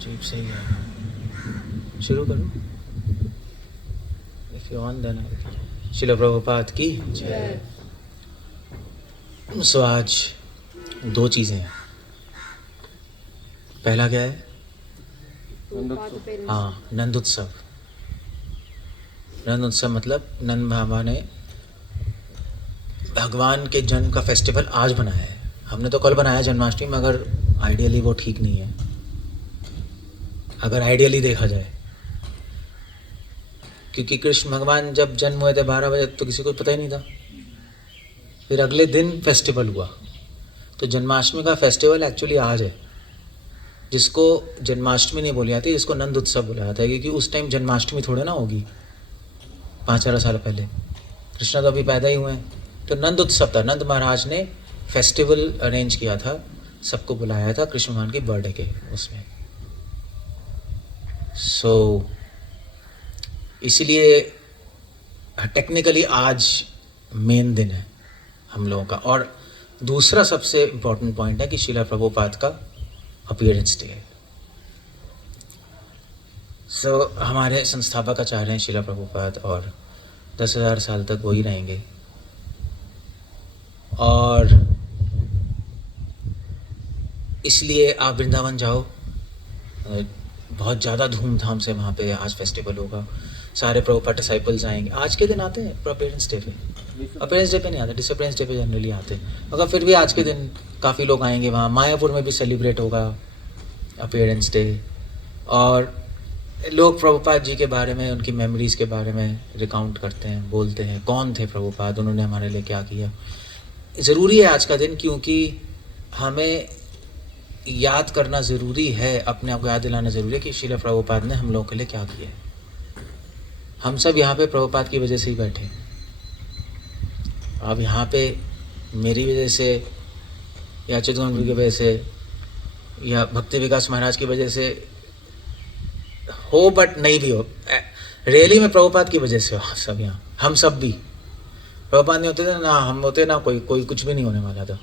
अजीब सही है। शुरू करो। If you on then Shrila Prabhupada की जय। सो आज दो चीज़ें हैं। पहला क्या है? हाँ, नंद उत्सव। नंद उत्सव मतलब नंद बाबा ने भगवान के जन्म का फेस्टिवल आज बनाया है। हमने तो कल बनाया जन्माष्टमी, मगर आइडियली वो ठीक नहीं है। अगर आइडियली देखा जाए, क्योंकि कृष्ण भगवान जब जन्म हुए थे 12 बजे तो किसी को पता ही नहीं था। फिर अगले दिन फेस्टिवल हुआ, तो जन्माष्टमी का फेस्टिवल एक्चुअली आज है, जिसको जन्माष्टमी नहीं बोली जाती, जिसको नंद उत्सव बोला जाता है। क्योंकि उस टाइम जन्माष्टमी थोड़े ना होगी, 5-4 साल पहले कृष्णा तो अभी पैदा ही हुए हैं। तो नंद उत्सव था, नंद महाराज ने फेस्टिवल अरेंज किया था, सबको बुलाया था कृष्ण भगवान की बर्थडे के उसमें। सो इसीलिए टेक्निकली आज मेन दिन है हम लोगों का। और दूसरा सबसे इम्पोर्टेंट पॉइंट है कि श्रील प्रभुपाद का अपीयरेंस डे है। सो हमारे संस्थापक आचार्य हैं श्रील प्रभुपाद, और 10,000 साल तक वही रहेंगे। और इसलिए आप वृंदावन जाओ, बहुत ज़्यादा धूमधाम से वहाँ पे आज फेस्टिवल होगा। सारे प्रभुपाद डिसाइपल्स आएंगे। आज के दिन आते हैं अपीयरेंस डे पे, अपीयरेंस डे पे नहीं आते, डिसअपीयरेंस डे पे जनरली आते हैं, मगर फिर भी आज के दिन काफ़ी लोग आएंगे। वहाँ मायापुर में भी सेलिब्रेट होगा अपीयरेंस डे, और लोग प्रभुपाद जी के बारे में, उनकी मेमोरीज़ के बारे में रिकाउंट करते हैं, बोलते हैं कौन थे प्रभुपाद, उन्होंने हमारे लिए क्या किया। ज़रूरी है आज का दिन, क्योंकि हमें याद करना ज़रूरी है, अपने आप को याद दिलाना ज़रूरी है कि श्रील प्रभुपाद ने हम लोगों के लिए क्या किया है। हम सब यहाँ पे प्रभुपाद की वजह से ही बैठे। अब यहाँ पे मेरी वजह से, या चितवन गुरु की वजह से, या भक्ति विकास महाराज की वजह से हो, बट नहीं भी हो, रियली में प्रभुपाद की वजह से हो सब यहाँ। हम सब भी, प्रभुपाद नहीं होते थे ना हम होते ना कोई कुछ भी नहीं होने वाला था।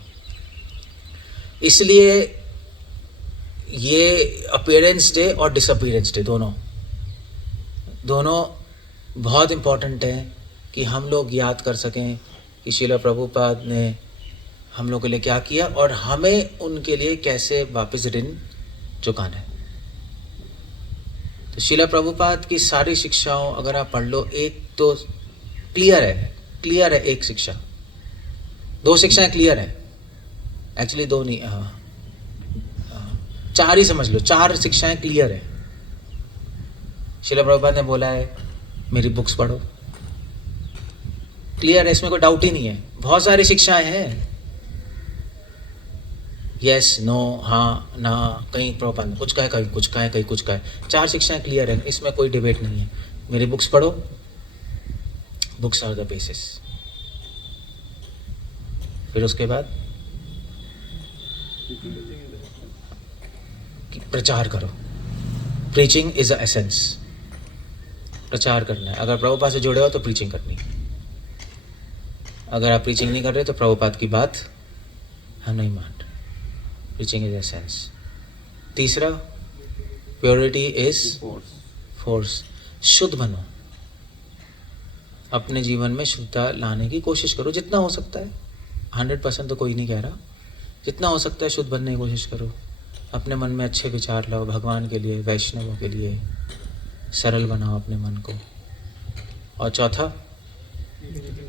इसलिए ये अपीयरेंस डे और डिसअपीयरेंस डे दोनों बहुत इम्पॉर्टेंट है, कि हम लोग याद कर सकें कि श्रील प्रभुपाद ने हम लोग के लिए क्या किया, और हमें उनके लिए कैसे वापस ऋण चुकाना है। तो श्रील प्रभुपाद की सारी शिक्षाओं अगर आप पढ़ लो, एक तो क्लियर है एक शिक्षा, 2 शिक्षाएं क्लियर है, एक्चुअली 2 नहीं, 4 ही समझ लो, 4 शिक्षाएं क्लियर है। श्रील प्रभुपाद ने बोला है मेरी बुक्स पढ़ो, क्लियर है, इसमें कोई डाउट ही नहीं है। बहुत सारी शिक्षाएं हैं, यस नो, हाँ ना, कहीं प्रभुपाद कुछ कहे, कहीं कुछ कहे, कहीं कुछ कहे। 4 शिक्षाएं क्लियर है, इसमें कोई डिबेट नहीं है। मेरी बुक्स पढ़ो, बुक्स आर द बेसिस। फिर उसके बाद प्रचार करो, प्रीचिंग इज द एसेंस। प्रचार करना है। अगर प्रभुपाद से जुड़े हो तो प्रीचिंग करनी है। अगर आप प्रीचिंग नहीं कर रहे तो प्रभुपाद की बात हम नहीं मान रहे। Preaching is essence. तीसरा, प्योरिटी इज फोर्स। शुद्ध बनो, अपने जीवन में शुद्धता लाने की कोशिश करो जितना हो सकता है। 100% तो कोई नहीं कह रहा, जितना हो सकता है शुद्ध बनने की कोशिश करो। अपने मन में अच्छे विचार लाओ भगवान के लिए, वैष्णवों के लिए। सरल बनाओ अपने मन को। और चौथा,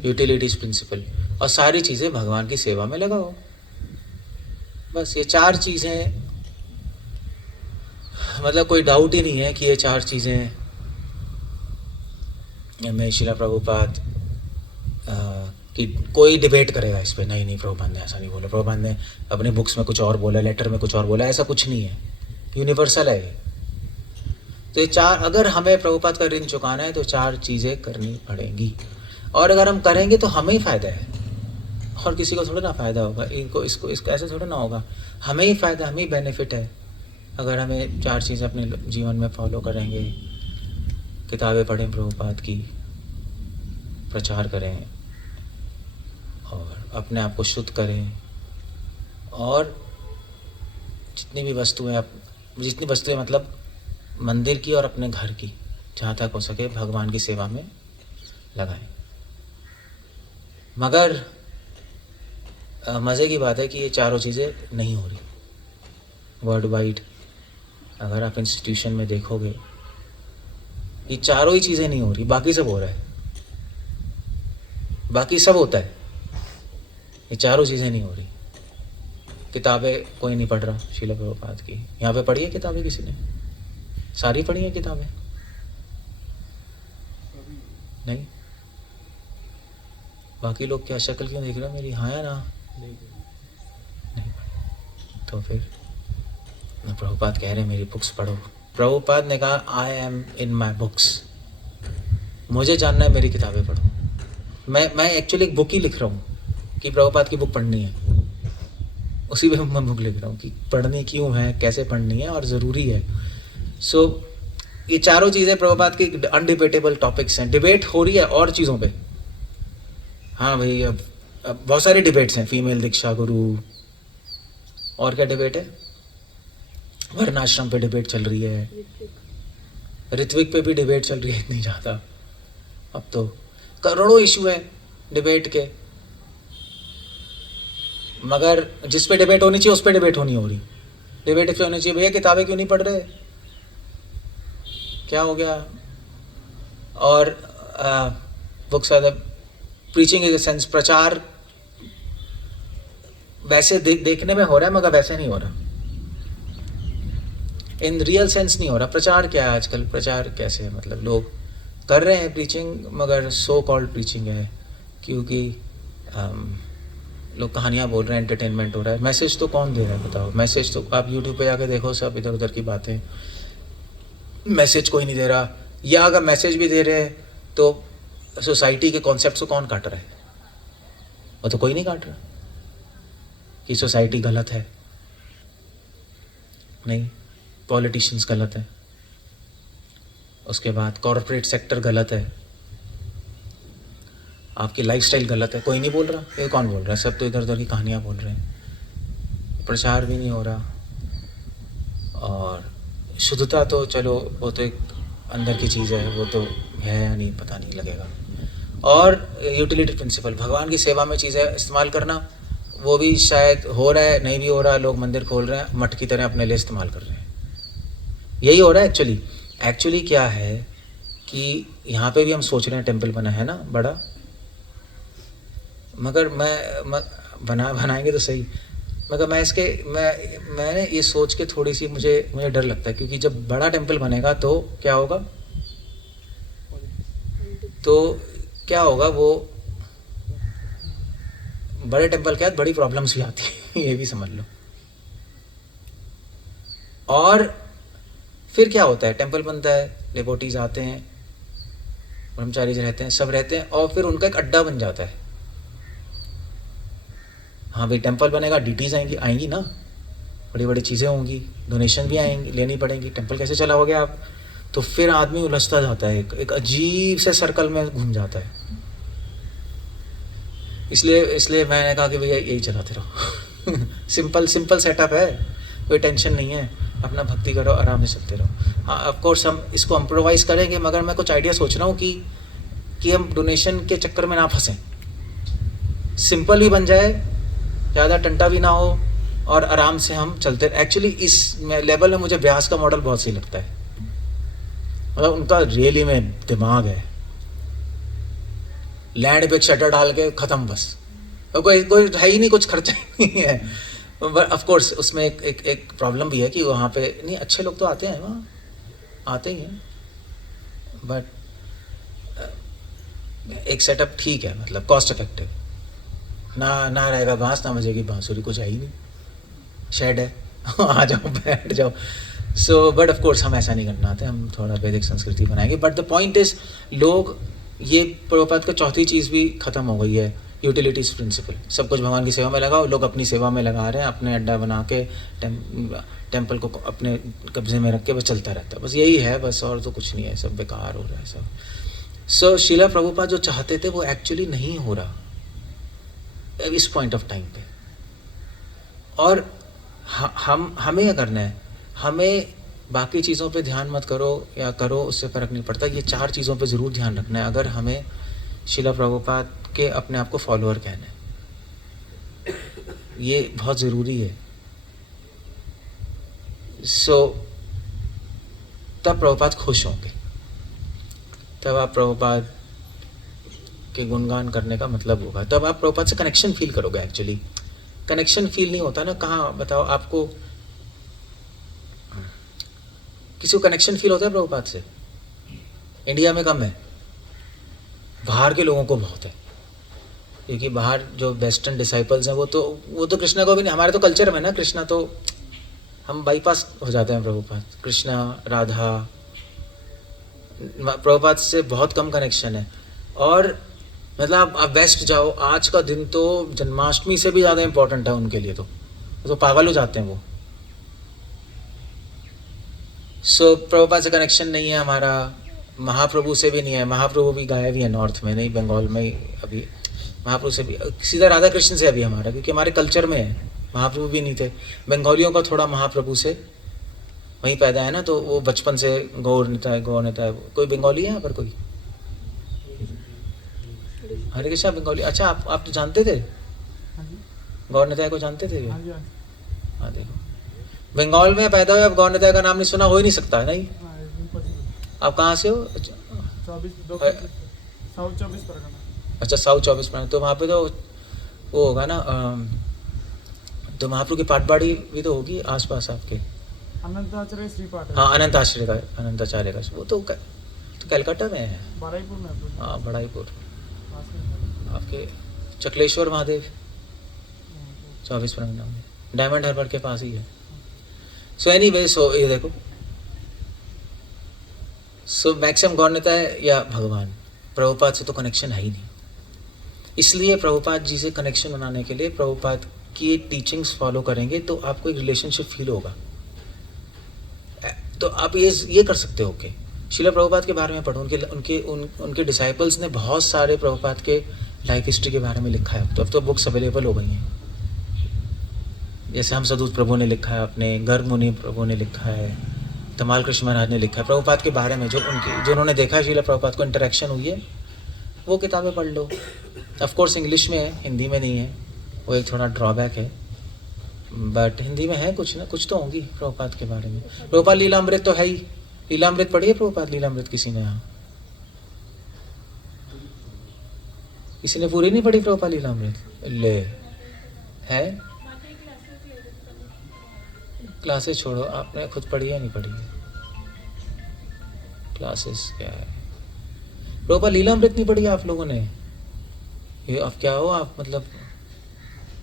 यूटिलिटीज प्रिंसिपल, और सारी चीज़ें भगवान की सेवा में लगाओ। बस ये 4 चीज़ें, मतलब कोई डाउट ही नहीं है कि ये 4 चीज़ें मैं श्रील प्रभुपाद कि कोई डिबेट करेगा इस पर, नहीं प्रभुपाद ने ऐसा नहीं बोला, प्रभुपाद ने अपनी बुक्स में कुछ और बोला, लेटर में कुछ और बोला, ऐसा कुछ नहीं है। यूनिवर्सल है ये। तो ये 4, अगर हमें प्रभुपाद का ऋण चुकाना है तो 4 चीज़ें करनी पड़ेंगी। और अगर हम करेंगे तो हमें ही फ़ायदा है, और किसी को थोड़ा ना फ़ायदा होगा। इसको ऐसे थोड़ा ना होगा, हमें ही फ़ायदा, हमें ही बेनिफिट है अगर हमें 4 चीज़ें अपने जीवन में फॉलो करेंगे। किताबें पढ़ें प्रभुपाद की, प्रचार करें, और अपने आप को शुद्ध करें, और जितनी वस्तुएं मतलब मंदिर की और अपने घर की जहाँ तक हो सके भगवान की सेवा में लगाएं। मगर मज़े की बात है कि ये चारों चीज़ें नहीं हो रही वर्ल्ड वाइड। अगर आप इंस्टीट्यूशन में देखोगे ये चारों ही चीज़ें नहीं हो रही, बाकी सब हो रहा है, बाकी सब होता है, ये चारों चीज़ें नहीं हो रही। किताबें कोई नहीं पढ़ रहा शीला प्रभुपाद की। यहाँ पे पढ़ी है किताबें किसी ने? सारी पढ़ी हैं किताबें? नहीं। बाकी लोग क्या शक्ल क्यों देख रहे हो मेरी? हाँ या ना? नहीं पढ़ी। तो फिर प्रभुपाद कह रहे हैं मेरी बुक्स पढ़ो। प्रभुपाद ने कहा I am in my books, मुझे जानना है, मेरी किताबें पढ़ो। मैं एक्चुअली एक बुक ही लिख रहा हूँ कि प्रभुपाद की बुक पढ़नी है, उसी पे मैं बुक लिख रहा हूँ कि पढ़नी क्यों है, कैसे पढ़नी है और ज़रूरी है। सो ये चारों चीज़ें प्रभुपाद की अनडिबेटेबल टॉपिक्स हैं। डिबेट हो रही है और चीज़ों पे, हाँ भाई अब बहुत सारी डिबेट्स हैं, फीमेल दीक्षा गुरु, और क्या डिबेट है, वर्णाश्रम पे डिबेट चल रही है, ऋत्विक पे भी डिबेट चल रही है इतनी ज़्यादा। अब तो करोड़ों इशू है डिबेट के, मगर जिस पे डिबेट होनी चाहिए उस पे डिबेट होनी हो रही। डिबेट इस पे होनी चाहिए भैया किताबें क्यों नहीं पढ़ रहे, क्या हो गया? और books are the preaching in the sense, प्रचार वैसे देखने में हो रहा है मगर वैसे नहीं हो रहा, इन रियल सेंस नहीं हो रहा। प्रचार क्या है आजकल? प्रचार कैसे है? मतलब लोग कर रहे हैं प्रीचिंग मगर सो कॉल्ड प्रीचिंग है, क्योंकि लोग कहानियाँ बोल रहे हैं, एंटरटेनमेंट हो रहा है। मैसेज तो कौन दे रहा है बताओ? मैसेज तो आप यूट्यूब पे जाके देखो, सब इधर उधर की बातें, मैसेज कोई नहीं दे रहा। या अगर मैसेज भी दे रहे हैं तो सोसाइटी के कॉन्सेप्ट को कौन काट रहा है? वो तो कोई नहीं काट रहा कि सोसाइटी गलत है, नहीं, पॉलिटिशियंस गलत है, उसके बाद कॉरपोरेट सेक्टर गलत है, आपकी लाइफस्टाइल गलत है, कोई नहीं बोल रहा। ये कौन बोल रहा है? सब तो इधर उधर की कहानियाँ बोल रहे हैं, प्रचार भी नहीं हो रहा। और शुद्धता तो चलो वो तो एक अंदर की चीज़ है, वो तो है या नहीं पता नहीं लगेगा। और यूटिलिटी प्रिंसिपल, भगवान की सेवा में चीज़ें इस्तेमाल करना, वो भी शायद हो रहा है, नहीं भी हो रहा। लोग मंदिर खोल रहे हैं, मठ की तरह अपने लिए इस्तेमाल कर रहे हैं, यही हो रहा है एक्चुअली क्या है कि यहाँ पे भी हम सोच रहे हैं टेम्पल बना है ना बड़ा, मगर बनाएंगे तो सही, मगर मैंने ये सोच के थोड़ी सी मुझे डर लगता है, क्योंकि जब बड़ा टेम्पल बनेगा तो क्या होगा, वो बड़े टेम्पल के बाद बड़ी प्रॉब्लम्स भी आती है ये भी समझ लो। और फिर क्या होता है, टेम्पल बनता है, डिवोटीज आते हैं, ब्रह्मचारी रहते हैं, सब रहते हैं, और फिर उनका एक अड्डा बन जाता है। हाँ भाई टेम्पल बनेगा, डीटीज आएंगी ना, बड़ी बड़ी चीज़ें होंगी, डोनेशन भी आएंगी, लेनी पड़ेंगी, टेम्पल कैसे चलाओगे आप? तो फिर आदमी उलझता जाता है, एक अजीब से सर्कल में घूम जाता है। इसलिए मैंने कहा कि भैया यही चलाते रहो सिंपल सेटअप है, कोई टेंशन नहीं है, अपना भक्ति करो, आराम से चलते रहो। हाँ ऑफ कोर्स हम इसको इम्प्रोवाइज़ करेंगे, मगर मैं कुछ आइडिया सोच रहा हूँ कि हम डोनेशन के चक्कर में ना फंसें, सिंपल भी बन जाए, ज़्यादा टंटा भी ना हो, और आराम से हम चलते। एक्चुअली इस लेवल में मुझे व्यास का मॉडल बहुत सही लगता है, मतलब उनका रियली में दिमाग है, लैंड पे शटर डाल के ख़त्म बस, तो कोई है ही नहीं, कुछ खर्चा ही नहीं है। बट ऑफ कोर्स उसमें एक प्रॉब्लम भी है कि वहाँ पे नहीं अच्छे लोग तो आते हैं, वहाँ आते ही हैं, बट एक सेटअप ठीक है, मतलब कॉस्ट इफेक्टिव, ना रहेगा बांस, ना बजेगी बांसुरी, कुछ है ही नहीं, शेड है आ जाओ बैठ जाओ। सो बट ऑफ कोर्स हम ऐसा नहीं करना आते, हम थोड़ा वैदिक संस्कृति बनाएंगे। बट द पॉइंट इज, लोग ये प्रभुपाद का चौथी चीज़ भी ख़त्म हो गई है, यूटिलिटीज प्रिंसिपल। सब कुछ भगवान की सेवा में लगाओ, लोग अपनी सेवा में लगा रहे हैं, अपने अड्डा बना के टेम्पल को अपने कब्जे में रख के बस चलता रहता है, बस यही है बस, और तो कुछ नहीं है, सब बेकार हो रहा है सब। सो शिला प्रभुपाद जो चाहते थे वो एक्चुअली नहीं हो रहा इस पॉइंट ऑफ टाइम पे। और हमें क्या करना है, हमें बाकी चीज़ों पे ध्यान मत करो या करो, उससे फ़र्क नहीं पड़ता। ये 4 चीज़ों पे ज़रूर ध्यान रखना है अगर हमें शिला प्रभुपाद के अपने आप को फॉलोअर कहना है। ये बहुत ज़रूरी है। तब प्रभुपाद खुश होंगे, तब आप प्रभुपाद के गुणगान करने का मतलब होगा, तब आप प्रभुपाद से कनेक्शन फील करोगे। एक्चुअली कनेक्शन फील नहीं होता ना, कहाँ बताओ आपको किसी को कनेक्शन फील होता है प्रभुपाद से? इंडिया में कम है, बाहर के लोगों को बहुत है, क्योंकि बाहर जो वेस्टर्न डिसाइपल्स हैं वो तो कृष्णा को भी नहीं, हमारे तो कल्चर में ना कृष्णा तो हम बाईपास हो जाते हैं। प्रभुपाद, कृष्णा, राधा, प्रभुपाद से बहुत कम कनेक्शन है। और मतलब आप वेस्ट जाओ, आज का दिन तो जन्माष्टमी से भी ज़्यादा इम्पोर्टेंट है उनके लिए, तो पागल हो जाते हैं वो। प्रभुपाद से कनेक्शन नहीं है हमारा, महाप्रभु से भी नहीं है। महाप्रभु भी गायब ही है नॉर्थ में, नहीं बंगाल में ही अभी। महाप्रभु से भी सीधा राधा कृष्ण से अभी हमारा, क्योंकि हमारे कल्चर में है। महाप्रभु भी नहीं थे। बंगालियों का थोड़ा महाप्रभु से वहीं पैदा है ना, तो वो बचपन से गौर नेता है। कोई बंगाली है यहाँ पर? कोई हरे कृष्णा बंगाली? अच्छा, आप तो जानते थे गौर नेता को? जानते थे? हाँ देखो, बंगाल में पैदा हुए, अब गौर नेता का नाम नहीं सुना, हो ही नहीं सकता। नहीं, आप कहाँ से हो? अच्छा, साउथ 24 परगना। तो वहाँ पे तो वो होगा ना, तो महाप्रभु की पाठबाड़ी भी तो होगी आसपास आपके। अनंताचार्य श्री पाठ। हाँ, अनंताचार्य का वो तो कलकत्ता में है। बड़ाईपुर में। हाँ, बड़ाईपुर आपके चकलेश्वर महादेव 24 परगना में, डायमंड हार्बर के पास ही है। सो एनीवे, ये देखो, मैक्सिमम गौर नेता है या भगवान, प्रभुपाद से तो कनेक्शन है ही नहीं। इसलिए प्रभुपाद जी से कनेक्शन बनाने के लिए प्रभुपाद की टीचिंग्स फॉलो करेंगे तो आपको एक रिलेशनशिप फील होगा। तो आप ये कर सकते हो कि शीला प्रभुपाद के बारे में पढ़ो। उनके डिसाइपल्स ने बहुत सारे प्रभुपाद के लाइफ हिस्ट्री के बारे में लिखा है। तो अब तो बुक्स अवेलेबल हो गई हैं। जैसे हम सदूत प्रभु ने लिखा है, अपने गर्ग मुनि प्रभु ने लिखा है, तमाल कृष्ण महाराज ने लिखा है प्रभुपाद के बारे में, जो उन्होंने देखा है शीला प्रभुपाद को, इंटरेक्शन हुई है, वो किताबें पढ़ लो। ऑफ कोर्स इंग्लिश में है, हिंदी में नहीं है, वो एक थोड़ा ड्रॉबैक है, बट हिंदी में है कुछ ना कुछ तो होंगी प्रभुपाद के बारे में। प्रभुपाद लीलामृत तो है ही। लीलामृत पढ़ी है प्रभुपाद लीलामृत किसी ने? यहाँ किसी ने पूरी नहीं पढ़ी प्रभुपाद लीलामृत? ले है, क्लासेस छोड़ो, आपने खुद पढ़ी है नहीं पढ़ी है? क्लासेस क्या है? प्रभुपाद लीलामृत नहीं पढ़ी आप लोगों ने? ये अब क्या हो आप, मतलब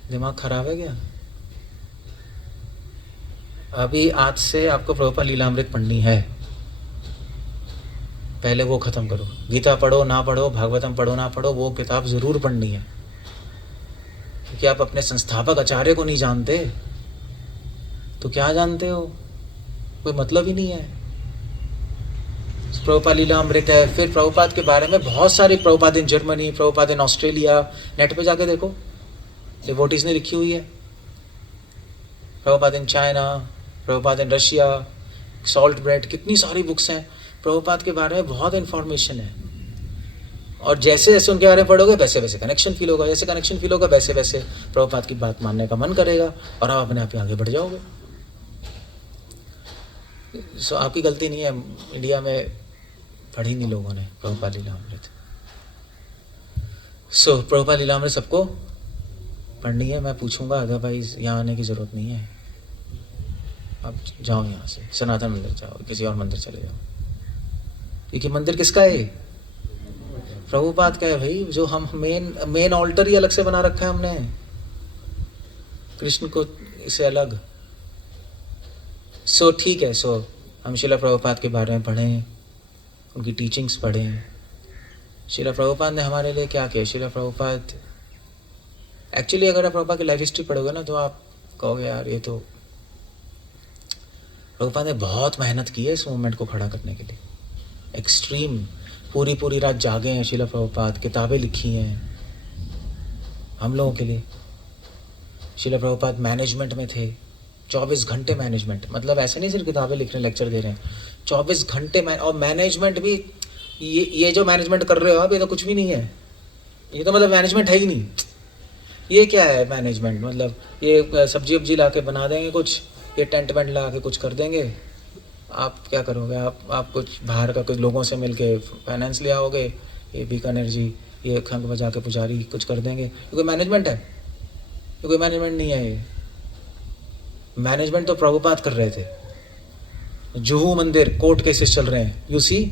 दिमाग खराब है क्या? अभी आज से आपको प्रभुपाद लीलामृत पढ़नी है। पहले वो खत्म करो। गीता पढ़ो ना पढ़ो, भागवतम पढ़ो ना पढ़ो, वो किताब जरूर पढ़नी है, क्योंकि आप अपने संस्थापक आचार्य को नहीं जानते तो क्या जानते हो? कोई मतलब ही नहीं है। प्रभुपाद लीलामृत है। फिर प्रभुपाद के बारे में बहुत सारी, Prabhupada in Germany, Prabhupada in Australia, net पे जाके देखो, डिवोटीज ने लिखी हुई है। Prabhupada in China, Prabhupada in Russia, salt bread, कितनी सारी बुक्स हैं प्रभुपाद के बारे में, बहुत इन्फॉर्मेशन है। और जैसे जैसे उनके बारे में पढ़ोगे वैसे वैसे कनेक्शन फील होगा, जैसे कनेक्शन फील होगा वैसे वैसे प्रभुपाद की बात मानने का मन करेगा और आप अपने आप ही आगे बढ़ जाओगे। सो आपकी गलती नहीं है, इंडिया में पढ़ी नहीं लोगों ने प्रभुपाद लीलामृत। सो प्रभुपाद लीलामृत सबको पढ़नी है, मैं पूछूंगा, अदरवाइज यहाँ आने की ज़रूरत नहीं है। आप जाओ यहाँ से, सनातन मंदिर जाओ, किसी और मंदिर चले जाओ, क्योंकि मंदिर किसका है? प्रभुपाद का है भाई। जो हम मेन ऑल्टर ही अलग से बना रखा है हमने, कृष्ण को इससे अलग। सो ठीक है, सो हम शिला प्रभुपाद के बारे में पढ़ें, उनकी टीचिंग्स पढ़ें। शिला प्रभुपाद ने हमारे लिए क्या किया? शिला प्रभुपाद एक्चुअली, अगर आप प्रभुपाद की लाइफ हिस्ट्री पढ़ोगे ना तो आप कहोगे यार ये तो, प्रभुपाद ने बहुत मेहनत की है इस मूवमेंट को खड़ा करने के लिए, एक्सट्रीम। पूरी रात जागे हैं शिला प्रभुपाद, किताबें लिखी हैं हम लोगों के लिए। शिला प्रभुपाद मैनेजमेंट में थे, 24 घंटे मैनेजमेंट, मतलब ऐसे नहीं सिर्फ किताबें लिख रहे हैं, लेक्चर दे रहे हैं, 24 घंटे और मैनेजमेंट भी, ये जो मैनेजमेंट कर रहे हो आप, ये तो कुछ भी नहीं है, ये तो मतलब मैनेजमेंट है ही नहीं। ये क्या है मैनेजमेंट? मतलब ये सब्जी वब्जी ला के बना देंगे कुछ, ये टेंट वेंट ला के कुछ कर देंगे, आप क्या करोगे? आप कुछ बाहर का कुछ लोगों से मिलके फाइनेंस ले आओगे, ये बीकानेर जी ये खंग बजा के पुजारी कुछ कर देंगे, ये कोई मैनेजमेंट है? ये कोई मैनेजमेंट नहीं है। ये मैनेजमेंट तो प्रभुपाद कर रहे थे। जुहू मंदिर कोर्ट केसेस चल रहे हैं, यू सी,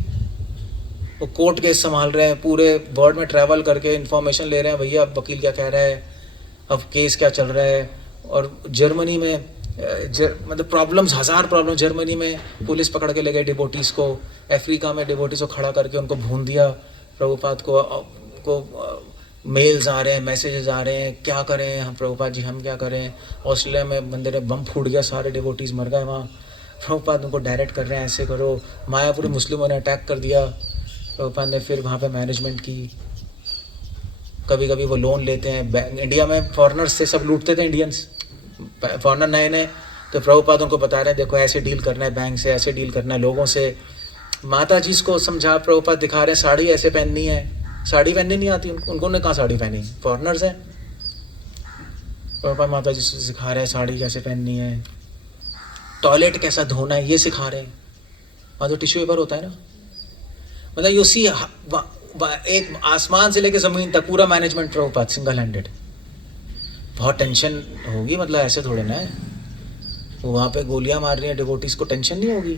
वो कोर्ट केस संभाल रहे हैं, पूरे वर्ल्ड में ट्रैवल करके इन्फॉर्मेशन ले रहे हैं, भैया अब वकील क्या कह रहा है, अब केस क्या चल रहा है। और जर्मनी में मतलब प्रॉब्लम्स, हज़ार प्रॉब्लम। जर्मनी में पुलिस पकड़ के ले गए डिवोटीज़ को, अफ्रीका में डिवोटीज़ को खड़ा करके उनको भून दिया। प्रभुपाद को मेल्स आ रहे हैं, मैसेजेस आ रहे हैं, क्या करें हम प्रभुपाद जी, हम क्या करें। ऑस्ट्रेलिया में मंदिर में बम फूट गया, सारे डिवोटीज़ मर गए वहाँ। प्रभुपाद उनको डायरेक्ट कर रहे हैं, ऐसे करो। मायापुरी मुस्लिमों ने अटैक कर दिया, प्रभुपाद ने फिर वहाँ पे मैनेजमेंट की। कभी कभी वो लोन लेते हैं, इंडिया में फॉरेनर्स से सब लूटते थे इंडियंस, फॉरेनर नए नए, तो प्रभुपाद उनको बता रहे हैं देखो ऐसे डील करना है बैंक से, ऐसे डील करना है लोगों से। माता जी को समझा प्रभुपाद, दिखा रहे हैं साड़ी ऐसे पहननी है, साड़ी पहननी नहीं आती उनको ने कहाँ साड़ी पहनी, फॉरेनर्स हैं। प्रभुपाद माता जी से सिखा रहे हैं साड़ी कैसे पहननी है, टॉयलेट कैसा धोना है ये सिखा रहे हैं। वहाँ तो टिश्यू पेपर होता है ना, मतलब यू सी, एक आसमान से लेकर ज़मीन तक पूरा मैनेजमेंट प्रभुपाद सिंगल हैंडेड। बहुत टेंशन होगी, मतलब ऐसे थोड़े ना है, वहाँ पे गोलियां मार रही हैं डिवोटीज़ को, टेंशन नहीं होगी?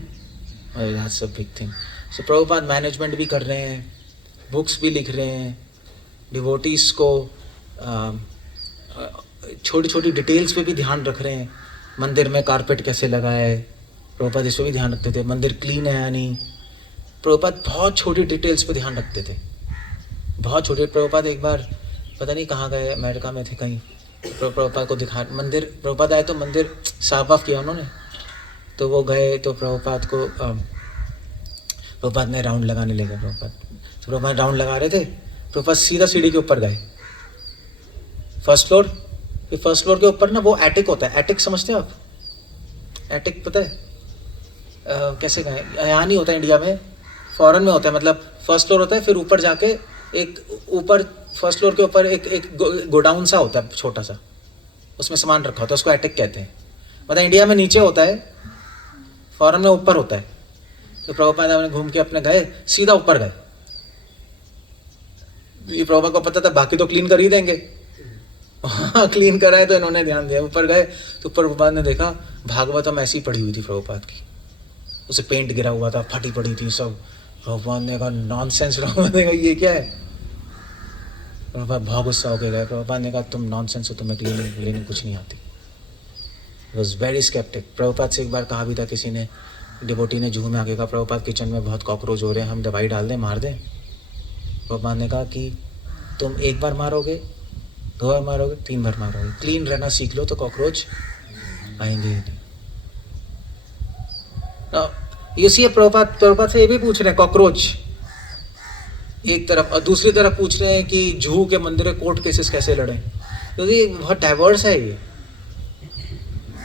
That's a big thing. So Prabhupada management भी कर रहे हैं, बुक्स भी लिख रहे हैं, डिवोटीज़ को छोटी छोटी डिटेल्स पे भी ध्यान रख रहे हैं। मंदिर में कारपेट कैसे लगाए, प्रभुपाद इस पर भी ध्यान रखते थे। मंदिर क्लीन है या नहीं, प्रभुपाद बहुत छोटी डिटेल्स पे ध्यान रखते थे, बहुत छोटे। प्रभुपाद एक बार पता नहीं कहाँ गए, अमेरिका में थे कहीं, प्रभुपाद को दिखा मंदिर, प्रभुपाद आए तो मंदिर साफ वाफ किया उन्होंने, तो वो गए तो प्रभुपाद को प्रभुपाद ने राउंड लगाने लगे। तो प्रभुपाद राउंड लगा रहे थे, प्रभुपाद सीधा सीढ़ी के ऊपर गए, फर्स्ट फ्लोर। फिर फर्स्ट फ्लोर के ऊपर ना वो एटिक होता है, एटिक समझते हैं आप? एटिक पता है कैसे गए? यहाँ नहीं होता इंडिया में, फॉरेन में होता है। मतलब फर्स्ट फ्लोर होता है, फिर ऊपर जाके एक ऊपर फर्स्ट फ्लोर के ऊपर एक गोडाउन सा होता है छोटा सा, उसमें सामान रखा होता है, उसको एटिक कहते हैं। मतलब इंडिया में नीचे होता है, फॉरेन में ऊपर होता है। तो प्रभुपाद ने घूम के अपने गए, सीधा ऊपर गए। ये प्रभुपाद को पता था बाकी तो क्लीन कर ही देंगे, क्लीन कराए तो इन्होंने ध्यान दिया। ऊपर गए तो प्रभुपाद ने देखा भागवतम ऐसी पड़ी हुई थी प्रभुपाद की, उसे पेंट गिरा हुआ था, फटी पड़ी थी सब। प्रभुपाद ने कहा नॉनसेंस, प्रभुपाद ने कहा ये क्या है? प्रभुपाद बहुत गुस्सा होकर गए। प्रभुपाद ने कहा तुम नॉनसेंस हो, तुम्हें क्लीनिंग कुछ नहीं आती। Was very sceptic. प्रभुपाद से एक बार कहा भी था किसी ने, डिवोटी ने जुहू में आके कहा प्रभुपाद किचन में बहुत कॉकरोच हो रहे हैं, हम दवाई डाल दें, मार दें? प्रभुपाद ने कहा कि तुम एक बार मारोगे, 2 बार मारोगे, 3 बार मारोगे, क्लीन रहना सीख लो तो कॉकरोच आएंगे ही नहीं। ये सी प्रभुपाद से ये भी पूछ रहे हैं कॉकरोच एक तरफ, और दूसरी तरफ पूछ रहे हैं कि जुहू के मंदिर में कोर्ट केसेस कैसे लड़े। तो ये बहुत डाइवर्स है ये।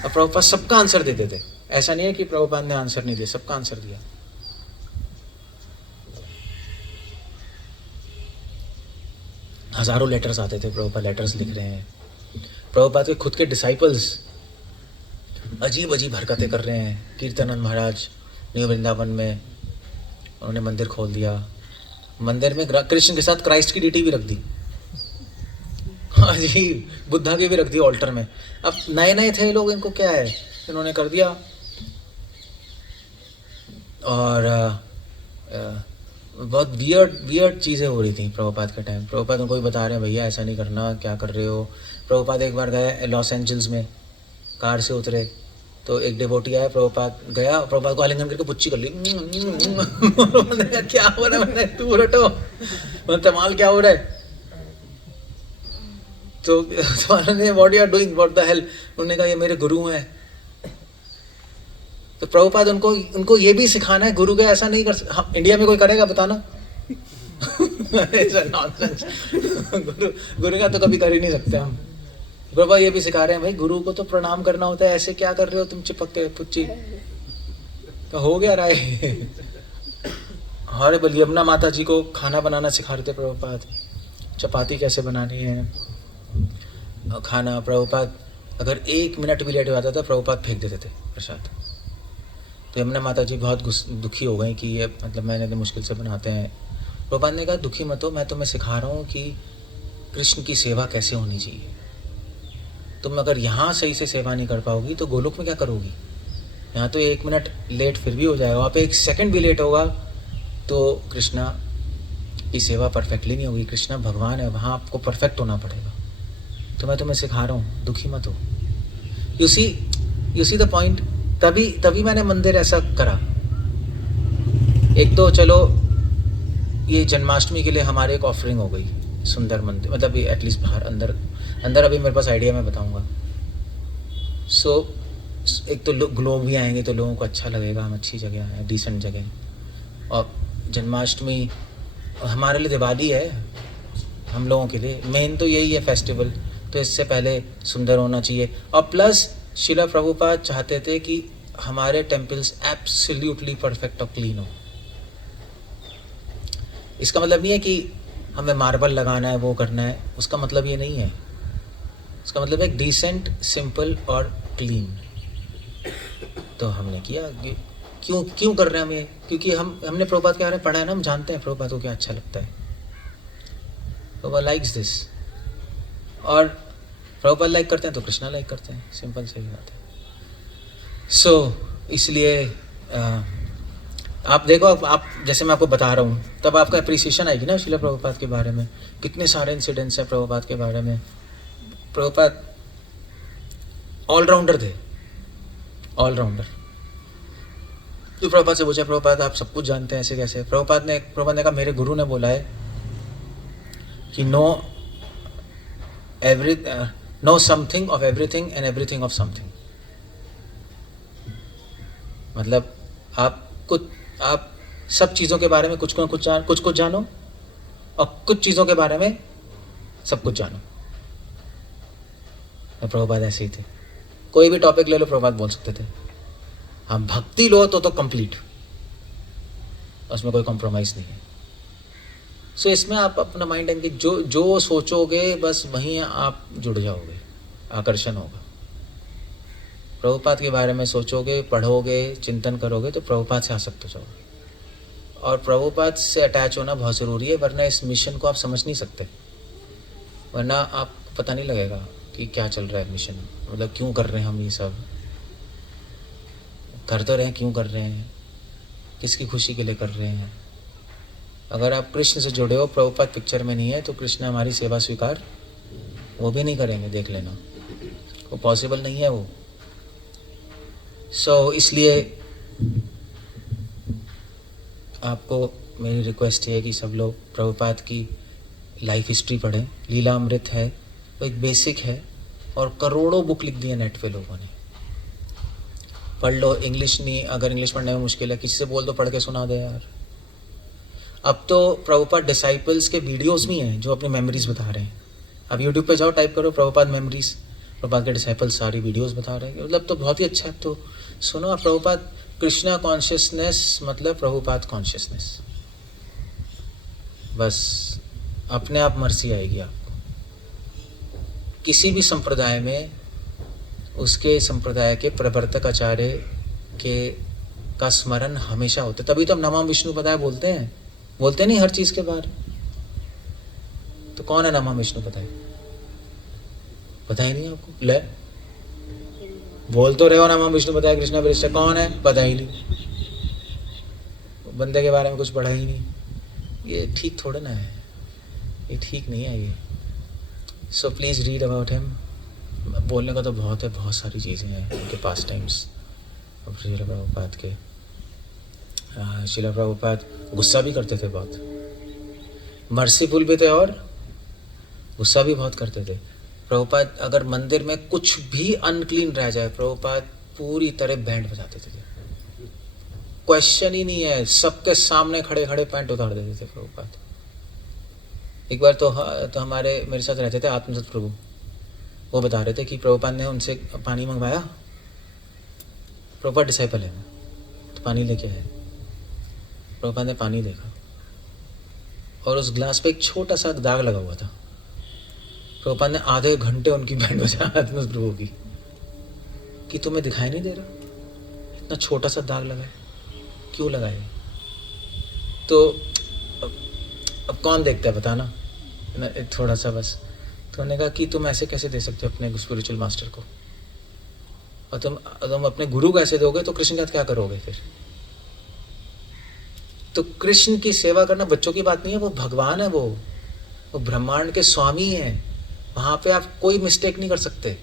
और प्रभुपाद सबका आंसर देते थे, ऐसा नहीं है कि प्रभुपाद ने आंसर नहीं दिया, सबका आंसर दिया। हजारों लेटर्स आते थे, प्रभुपाद लेटर्स लिख रहे हैं। प्रभुपाद के खुद के डिसाइपल्स अजीब अजीब हरकतें कर रहे हैं। कीर्तनानंद महाराज न्यू वृंदावन में उन्होंने मंदिर खोल दिया, मंदिर में कृष्ण के साथ क्राइस्ट की डीटी भी रख दी। हाँ जी, बुद्धा की भी रख दी ऑल्टर में। अब नए नए थे लोग, इनको क्या है, इन्होंने कर दिया। और बहुत वियर्ड चीज़ें हो रही थी प्रभुपाद के टाइम। प्रभुपाद उनको भी बता रहे हैं भैया ऐसा नहीं करना, क्या कर रहे हो। प्रभुपाद एक बार गए लॉस एंजल्स में, कार से उतरे तो एक डिवोटी आया, प्रभुपाद गया, प्रभुपाद को आलिंगन करके पुच्ची कर ली। क्या हो रहा है, तू हटो, तमाल क्या हो रहा है। तो what you are doing, what the hell. उन्होंने कहा ये मेरे गुरु हैं। तो प्रभुपाद उनको ये भी सिखाना है, गुरु के ऐसा नहीं कर सकते। हाँ, इंडिया में कोई करेगा बताना? गुरु का तो कभी कर ही नहीं सकते हम। प्रभुपाद ये भी सिखा रहे हैं, भाई गुरु को तो प्रणाम करना होता है, ऐसे क्या कर रहे हो तुम चिपक के पुच्ची, तो हो गया राय। हमारे बलियम्ना माता जी को खाना बनाना सिखा रहे थे प्रभुपाद, चपाती कैसे बनानी है, खाना। प्रभुपाद अगर 1 मिनट भी लेट हो जाता था प्रभुपाद फेंक देते थे प्रसाद। तो यमुना माता जी बहुत दुखी हो गई कि ये मतलब मैंने तो मुश्किल से बनाते हैं। प्रभुपाद ने कहा दुखी मत हो, मैं तुम्हें सिखा रहा हूँ कि कृष्ण की सेवा कैसे होनी चाहिए। तुम अगर यहाँ सही से सेवा नहीं कर पाओगी तो गोलोक में क्या करोगी। यहाँ तो 1 मिनट लेट फिर भी हो जाएगा, वहाँ पे 1 सेकंड भी लेट होगा तो कृष्णा की सेवा परफेक्टली नहीं होगी। कृष्णा भगवान है, वहाँ आपको परफेक्ट होना पड़ेगा। तो मैं तुम्हें सिखा रहा हूँ, दुखी मत हो। You see the point. तभी मैंने मंदिर ऐसा करा। एक तो चलो ये जन्माष्टमी के लिए हमारे एक ऑफरिंग हो गई, सुंदर मंदिर, मतलब ये एटलीस्ट बाहर, अंदर अभी मेरे पास आइडिया मैं बताऊंगा। सो एक तो लोग भी आएंगे तो लोगों को अच्छा लगेगा, हम अच्छी जगह है, डिसेंट जगह। और जन्माष्टमी हमारे लिए दिवाली है, हम लोगों के लिए मेन तो यही है फेस्टिवल, तो इससे पहले सुंदर होना चाहिए। और प्लस शिला प्रभुपाद चाहते थे कि हमारे टेम्पल्स एब्सोल्युटली परफेक्ट और क्लीन हो। इसका मतलब नहीं है कि हमें मार्बल लगाना है, वो करना है, उसका मतलब ये नहीं है। इसका मतलब है डिसेंट, सिंपल और क्लीन। तो हमने किया। क्यों कर रहे हैं हम ये? क्योंकि हमने प्रभुपाद के बारे में पढ़ा है ना, हम जानते हैं प्रभुपाद को क्या अच्छा लगता है। प्रभुपाद लाइक्स दिस, और प्रभुपाद लाइक करते हैं तो कृष्णा लाइक करते हैं, सिंपल सही बात है। सो इसलिए आप देखो, आप जैसे मैं आपको बता रहा हूँ तब आपका अप्रिसिएशन आएगी ना शिला प्रभुपाद के बारे में। कितने सारे इंसिडेंट्स हैं प्रभुपाद के बारे में। प्रभुपाद ऑलराउंडर थे, ऑलराउंडर। तो प्रभुपाद से पूछा, प्रभुपाद आप सब कुछ जानते हैं, ऐसे कैसे? प्रभुपाद ने कहा मेरे गुरु ने बोला है कि know something of everything and everything of something. मतलब आप सब चीज़ों के बारे में कुछ जानो, और कुछ चीज़ों के बारे में सब कुछ जानो। तो प्रभुपाद ऐसे ही थे, कोई भी टॉपिक ले लो प्रभुपाद बोल सकते थे। हाँ, भक्ति लो तो कंप्लीट, उसमें कोई कॉम्प्रोमाइज़ नहीं है। सो इसमें आप अपना माइंड एंगेज जो सोचोगे बस वहीं आप जुड़ जाओगे, आकर्षण होगा। प्रभुपाद के बारे में सोचोगे, पढ़ोगे, चिंतन करोगे तो प्रभुपाद से आसक्त हो जाओगे। और प्रभुपाद से अटैच होना बहुत ज़रूरी है, वरना इस मिशन को आप समझ नहीं सकते। वरना आप पता नहीं लगेगा कि क्या चल रहा है मिशन, मतलब क्यों कर रहे हैं हम ये सब। कर तो रहे हैं, क्यों कर रहे हैं, किसकी खुशी के लिए कर रहे हैं। अगर आप कृष्ण से जुड़े हो, प्रभुपाद पिक्चर में नहीं है, तो कृष्ण हमारी सेवा स्वीकार वो भी नहीं करेंगे, देख लेना, वो पॉसिबल नहीं है वो। सो इसलिए आपको मेरी रिक्वेस्ट है कि सब लोग प्रभुपाद की लाइफ हिस्ट्री पढ़ें। लीला अमृत है, तो एक बेसिक है, और करोड़ों बुक लिख दी है नेट पे लोगों ने, पढ़ लो। इंग्लिश नहीं, अगर इंग्लिश पढ़ने में मुश्किल है किसी से बोल दो, पढ़ के सुना दे यार। अब तो प्रभुपाद डिसाइपल्स के वीडियोस भी हैं जो अपनी मेमोरीज बता रहे हैं। अब यूट्यूब पे जाओ, टाइप करो प्रभुपाद मेमोरीज, प्रभुपाद के डिसाइपल्स सारी वीडियोस बता रहे हैं। मतलब तो बहुत ही अच्छा है। तो सुनो आप, प्रभुपाद कृष्णा कॉन्शियसनेस मतलब प्रभुपाद कॉन्शियसनेस, बस अपने आप मर्जी आएगी आपको। किसी भी संप्रदाय में उसके संप्रदाय के प्रवर्तक आचार्य के का स्मरण हमेशा होता है। तभी तो हम नमामि विष्णु पदाय बोलते नहीं हर चीज़ के बारे। तो कौन है नमामि विष्णु पदाय? पता ही नहीं आपको? ले बोल तो रहे हो नमामि विष्णु पदाय कृष्णा वरिष्ठ, कौन है पता ही नहीं, बंदे के बारे में कुछ पढ़ा ही नहीं। ये ठीक थोड़ा ना है, ये ठीक नहीं है ये। So please read about him. बोलने का तो बहुत है, बहुत सारी चीज़ें हैं उनके पास टाइम्स। शिला प्रभुपाद के शिला प्रभुपाद गुस्सा भी करते थे बहुत, मर्सीफुल भी थे और गुस्सा भी बहुत करते थे। प्रभुपाद अगर मंदिर में कुछ भी अनक्लीन रह जाए, प्रभुपाद पूरी तरह बैंड बजाते थे, क्वेश्चन ही नहीं है, सबके सामने खड़े खड़े पैंट उतार देते थे प्रभुपाद। एक बार तो हमारे मेरे साथ रहते थे आत्मसत प्रभु, वो बता रहे थे कि प्रभुपाद ने उनसे पानी मंगवाया, प्रभुपाद डिसाइपल है तो पानी लेके आए। प्रभुपाद ने पानी देखा और उस ग्लास पे एक छोटा सा दाग लगा हुआ था। प्रभुपाद ने आधे घंटे उनकी बैंड बजा आत्मा प्रभु की कि तुम्हें दिखाई नहीं दे रहा, इतना छोटा सा दाग लगा है, क्यों लगा है? तो अब कौन देखता है बताना, थोड़ा सा बस। तो उन्होंने कहा कि तुम ऐसे कैसे दे सकते हो अपने स्पिरिचुअल मास्टर को, और तुम अपने गुरु को ऐसे दोगे तो कृष्ण के साथ क्या करोगे फिर? तो कृष्ण की सेवा करना बच्चों की बात नहीं है, वो भगवान है, वो ब्रह्मांड के स्वामी हैं, वहां पे आप कोई मिस्टेक नहीं कर सकते।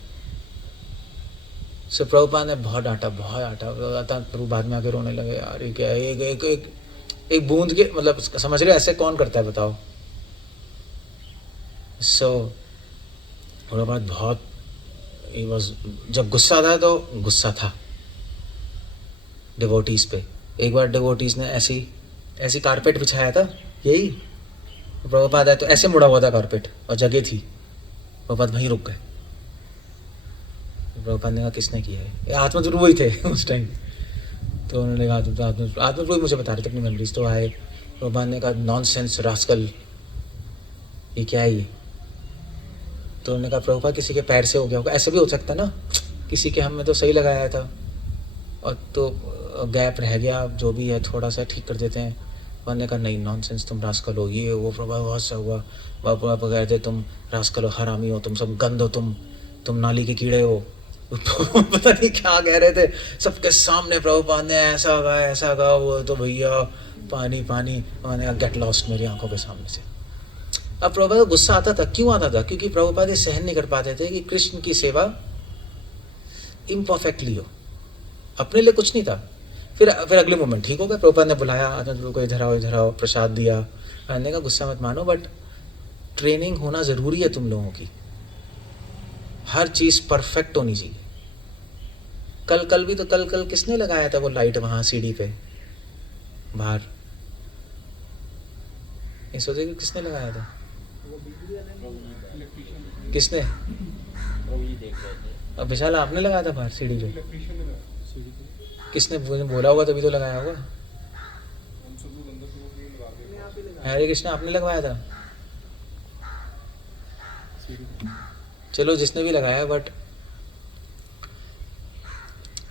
सो प्रभुपाद ने बहुत डांटा प्रभु बाद में आके रोने लगे, यार ये क्या है, एक बूंद के मतलब समझ रहे ऐसे कौन करता है बताओ। सो प्रभुपाद बहुत जब गुस्सा था तो गुस्सा था डिवोटीज पे। एक बार डिवोटीज ने ऐसी कारपेट बिछाया था, यही प्रभुपाद आए तो ऐसे मुड़ा हुआ था कारपेट और जगह थी, प्रभुपाद वहीं रुक गए। प्रभुपाद ने कहा किसने किया है? ये आत्मध्रुव ही थे उस टाइम। तो उन्होंने कहा आत्मध्रुव मुझे बता रहे थे अपनी मेमोरीज। तो आए, प्रभुपाद ने कहा नॉनसेंस रास्कल, ये क्या है ये? तो उन्होंने कहा प्रभुपाद किसी के पैर से हो गया होगा, ऐसे भी हो सकता ना, किसी के हमने तो सही लगाया था और तो गैप रह गया, जो भी है थोड़ा सा ठीक कर देते हैं। उन्होंने कहा नहीं नॉनसेंस, तुम रास्कल हो, ये वो। प्रभुपाद बहुत सा हुआ, बाबा कहते तुम रास्कल हो, हरामी हो, तुम सब गंद हो, तुम नाली के कीड़े हो। पता नहीं क्या कह रहे थे सबके सामने। प्रभुपाद ने ऐसा कहा वो तो भैया पानी। मैंने गेट लॉस्ट मेरी आंखों के सामने से। अब प्रभुपाद को गुस्सा आता था, क्यों आता था? क्योंकि प्रभुपाद ये सहन नहीं कर पाते थे कि कृष्ण की सेवा इम्परफेक्टली हो, अपने लिए कुछ नहीं था। फिर अगले मोमेंट ठीक हो गया, प्रभुपाद ने बुलाया आत्मा को, इधर आओ, प्रसाद दिया। मैंने कहा गुस्सा मत मानो, बट ट्रेनिंग होना जरूरी है तुम लोगों की, हर चीज परफेक्ट होनी चाहिए। कल भी तो कल किसने लगाया था वो लाइट वहां सीढ़ी पे बाहर? नहीं सोचे कि किसने लगाया था? किसने? अब विशाल आपने लगाया था बाहर सीढ़ी पे? किसने बोला होगा तभी तो लगाया होगा। हरे कृष्ण आपने लगवाया था? चलो जिसने भी लगाया, बट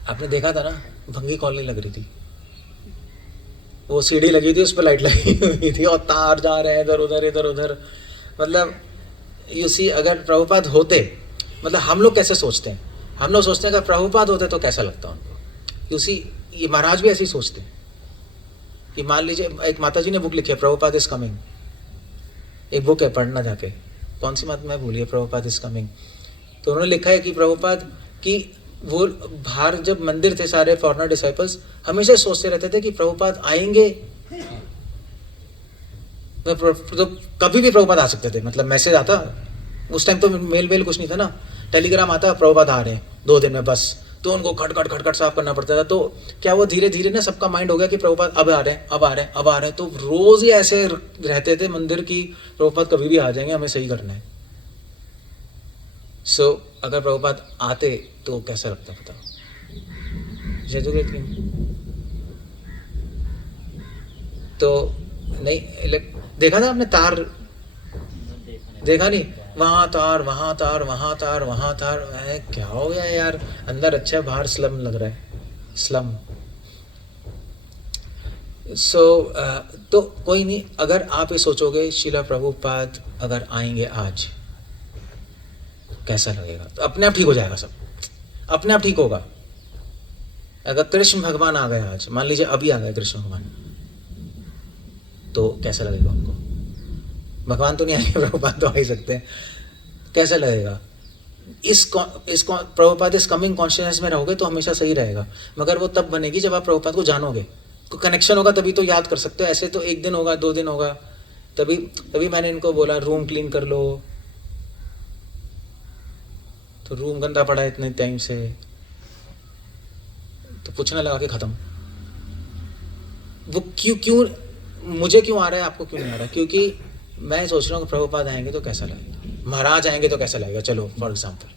आपने देखा था ना भंगी कॉल नहीं लग रही थी, वो सीढ़ी लगी थी, उस पर लाइट लगी हुई थी और तार जा रहे हैं इधर उधर। मतलब यू सी, अगर प्रभुपाद होते, मतलब हम लोग कैसे सोचते हैं, हम लोग सोचते हैं अगर प्रभुपाद होते तो कैसा लगता उनको। यू सी, ये महाराज भी ऐसे ही सोचते हैं कि मान लीजिए एक माता जी ने बुक लिखी है प्रभुपाद इज कमिंग, एक बुक है पढ़ना जाके, कौन सी माता मैं भूली है, प्रभुपाद इज कमिंग। तो उन्होंने लिखा है कि प्रभुपाद की वो बाहर जब मंदिर थे सारे फॉरेनर डिसाइपल्स हमेशा सोचते रहते थे कि प्रभुपाद आएंगे, तो कभी भी प्रभुपाद आ सकते थे। मतलब मैसेज आता, उस टाइम तो मेल कुछ नहीं था ना, टेलीग्राम आता प्रभुपाद आ रहे हैं 2 दिन में बस, तो उनको खटखट साफ करना पड़ता था। तो क्या वो धीरे धीरे ना सबका माइंड हो गया कि प्रभुपाद अब आ रहे हैं। तो रोज ही ऐसे रहते थे मंदिर की, प्रभुपाद कभी भी आ जाएंगे, हमें सही करना है। सो अगर प्रभुपाद आते तो कैसा लगता बताओ? तो नहीं देखा था आपने तार? देखा नहीं, वहाँ तार। क्या हो गया यार, अंदर अच्छा बाहर स्लम लग रहा है, स्लम। तो कोई नहीं, अगर आप ये सोचोगे श्रीला प्रभुपाद अगर आएंगे आज कैसा लगेगा, तो अपने आप ठीक हो जाएगा, सब अपने आप ठीक होगा। अगर कृष्ण भगवान आ गए आज, मान लीजिए अभी आ गए कृष्ण भगवान, तो कैसा लगेगा उनको? भगवान तो नहीं आएंगे, प्रभुपाद तो आ ही सकते हैं, कैसा लगेगा? इस प्रभुपाद इस कमिंग कॉन्शियसनेस में रहोगे तो हमेशा सही रहेगा। मगर वो तब बनेगी जब आप प्रभुपाद को जानोगे, तो कनेक्शन होगा, तभी तो याद कर सकते हो। ऐसे तो 1 दिन होगा, 2 दिन होगा, तभी मैंने इनको बोला रूम क्लीन कर लो, तो रूम गंदा पड़ा है इतने टाइम से, तो पूछने लगा कि खत्म। वो क्यों मुझे क्यों आ रहा है, आपको क्यों नहीं आ रहा? क्योंकि मैं सोच रहा हूँ कि प्रभुपाद आएंगे तो कैसा लगेगा, महाराज आएंगे तो कैसा लगेगा। चलो फॉर एग्जाम्पल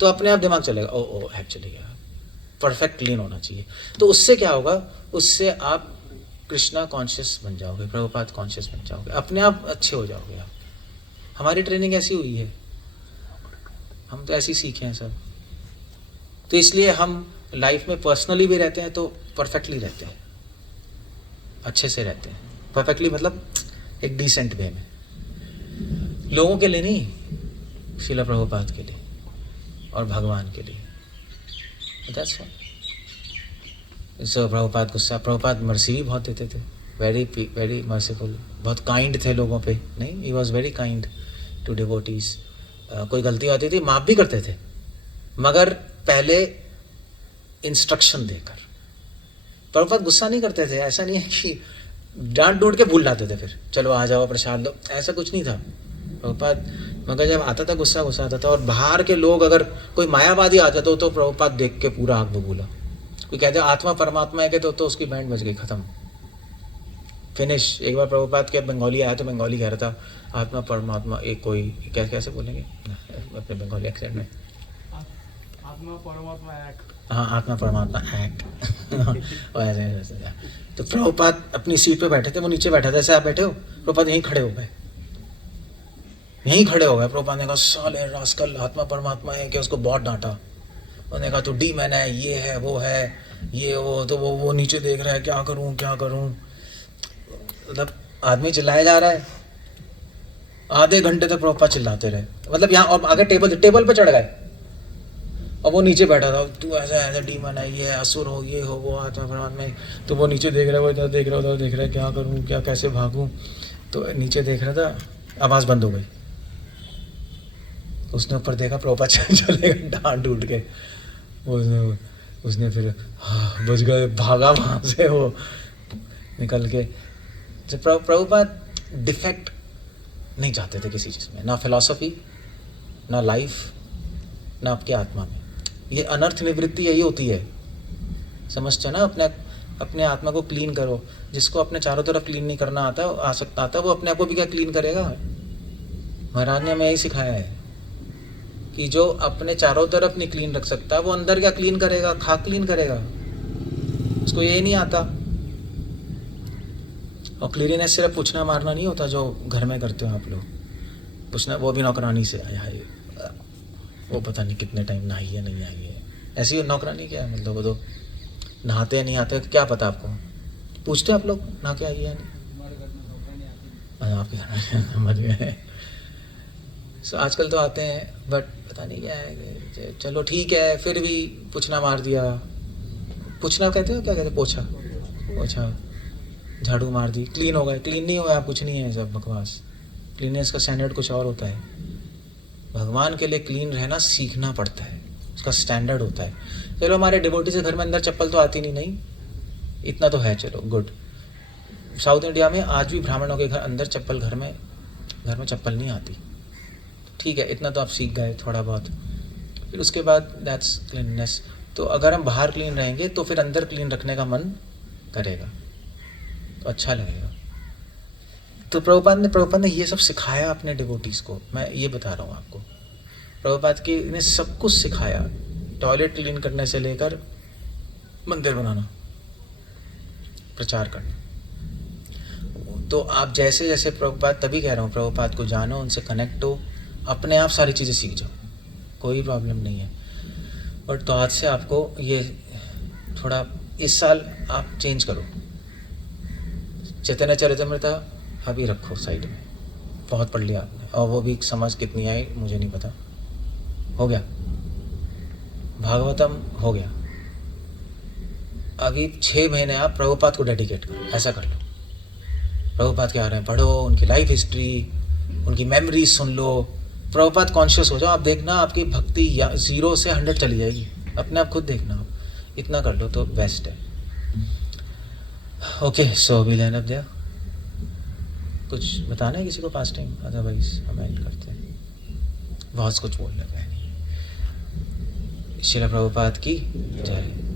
तो अपने आप दिमाग चलेगा, ओ ओ एक्चुअली परफेक्ट क्लीन होना चाहिए। तो उससे क्या होगा, उससे आप कृष्णा कॉन्शियस बन जाओगे, प्रभुपाद कॉन्शियस बन जाओगे, अपने आप अच्छे हो जाओगे आप। हमारी ट्रेनिंग ऐसी हुई है, हम तो ऐसे ही सीखे हैं सब। तो इसलिए हम लाइफ में पर्सनली भी रहते हैं तो परफेक्टली रहते हैं, अच्छे से रहते हैं। परफेक्टली मतलब एक डिसेंट वे में, लोगों के लिए नहीं, श्रील प्रभुपाद के लिए और भगवान के लिए। That's all. सो प्रभुपाद गुस्सा, प्रभुपाद मर्सी भी बहुत देते थे, वेरी वेरी मर्सीफुल, बहुत काइंड थे लोगों पे। नहीं, he was very kind to devotees. कोई गलती आती थी माफ़ भी करते थे, मगर पहले इंस्ट्रक्शन देकर। प्रभुपाद गुस्सा नहीं करते थे, ऐसा नहीं है कि डांट डूट के भूल लाते थे, फिर चलो आ जाओ प्रसाद लो, ऐसा कुछ नहीं था प्रभुपाद। मगर जब आता था गुस्सा आता था, और बाहर के लोग अगर कोई मायावादी आ जाता तो प्रभुपाद देख के पूरा आग बबूला। कोई कहते आत्मा परमात्मा है के तो उसकी बैंड बज गई, खत्म, फिनिश। एक बार प्रभुपाद के बंगाली आया तो बंगाली कह रहा था आत्मा परमात्मा एक कोई, कैसे बोलेंगे अपने बंगाली एक्सेंट में, आत्मा परमात्मा एक। हाँ, आत्मा परमात्मा एक। और ऐसे तो प्रभुपाद अपनी सीट पे बैठे थे, वो नीचे बैठा था, ऐसे आप बैठे हो, प्रभुपाद यहीं खड़े हो गए, यहीं खड़े हो गए। प्रभुपाद ने कहा साले रास्कल, आत्मा परमात्मा है क्या, उसको बहुत डांटा। उन्होंने कहा तू डीमन है, ये है वो है, ये वो, तो वो नीचे देख रहा है, क्या करूं क्या करूं। मतलब आदमी चिल्लाया जा रहा है, आधे घंटे तक प्रभुपाद चिल्लाते रहे। मतलब यहाँ और आगे टेबल पे चढ़ गए, और वो नीचे बैठा था, तू ऐसा ऐसा डीमन है, ये असुर हो, ये हो वो, आत्मा परमात्मा है। तो वो नीचे देख रहा है, वो इधर देख रहा है, उधर देख रहा है, क्या करूं क्या, कैसे भागूं। तो नीचे देख रहा था, आवाज़ बंद हो गई। उसने ऊपर देखा, प्रभुपाद चलेगा डांट डूट के। उसने फिर बच गए, भागा वहाँ से वो निकल के। जब प्रभुपाद डिफेक्ट नहीं चाहते थे किसी चीज़ में, ना फिलॉसफी, ना लाइफ, ना आपके आत्मा में। ये अनर्थ निवृत्ति यही होती है, समझते ना। अपने आत्मा को क्लीन करो। जिसको अपने चारों तरफ क्लीन नहीं करना आता, आ सकता आता, वो अपने आप को भी क्या क्लीन करेगा। महाराज ने हमें यही सिखाया है कि जो अपने चारों तरफ नहीं क्लीन रख सकता, वो अंदर क्या क्लीन करेगा, खाक क्लीन करेगा। उसको यही नहीं आता। और क्लीनिनेस सिर्फ पूछना मारना नहीं होता जो घर में करते हो आप लोग, पूछना, वो भी नौकरानी से आया है, वो पता नहीं कितने टाइम नहाई है नहीं आई है, ऐसी नौकरानी क्या है, मतलब वो तो नहाते हैं नहीं आते, क्या पता आपको, पूछते आप लोग नहा के आई है नहीं। आपके घर में समझ गए। सो आजकल तो आते हैं बट पता नहीं क्या है। चलो ठीक है, फिर भी पूछना मार दिया, पूछना कहते हो क्या कहते, पोछा झाड़ू मार दी, क्लीन हो गए। क्लीन नहीं हुआ, कुछ नहीं है, सब बकवास। क्लीननेस का स्टैंडर्ड कुछ और होता है। भगवान के लिए क्लीन रहना सीखना पड़ता है, उसका स्टैंडर्ड होता है। चलो हमारे डिवोटी से घर में अंदर चप्पल तो आती नहीं, इतना तो है, चलो गुड। साउथ इंडिया में आज भी ब्राह्मणों के अंदर चप्पल, घर में चप्पल नहीं आती, ठीक है, इतना तो आप सीख गए थोड़ा बहुत। फिर उसके बाद दैट्स क्लीननेस। तो अगर हम बाहर क्लीन रहेंगे तो फिर अंदर क्लीन रखने का मन करेगा, तो अच्छा लगेगा। तो प्रभुपाद ने ये सब सिखाया अपने डिवोटीज़ को। मैं ये बता रहा हूँ आपको, प्रभुपाद की ने सब कुछ सिखाया, टॉयलेट क्लीन करने से लेकर मंदिर बनाना, प्रचार करना। तो आप जैसे जैसे प्रभुपाद, तभी कह रहा हूँ प्रभुपाद को जानो, उनसे कनेक्ट हो, अपने आप सारी चीज़ें सीख जाओ, कोई प्रॉब्लम नहीं है। और तो आज से आपको ये थोड़ा इस साल आप चेंज करो। चैतन्य चरितमृता अभी रखो साइड में, बहुत पढ़ लिया आपने, और वो भी समझ कितनी आई मुझे नहीं पता, हो गया। भागवतम हो गया। अभी 6 महीने आप प्रभुपाद को डेडिकेट करो, ऐसा कर लो। प्रभुपाद क्या आ रहे हैं पढ़ो, उनकी लाइफ हिस्ट्री, उनकी मेमोरीज सुन लो, प्रभुपाद कॉन्शियस हो जाओ। आप देखना आपकी भक्ति 0 से 100 चली जाएगी, अपने आप खुद देखना आप। इतना कर लो तो बेस्ट है। Okay, so we line up there. कुछ बताना है किसी को पास टाइम, अदरवाइज हम एंड करते हैं। बहुत कुछ बोल रहे हैं। श्रील प्रभुपाद की जय।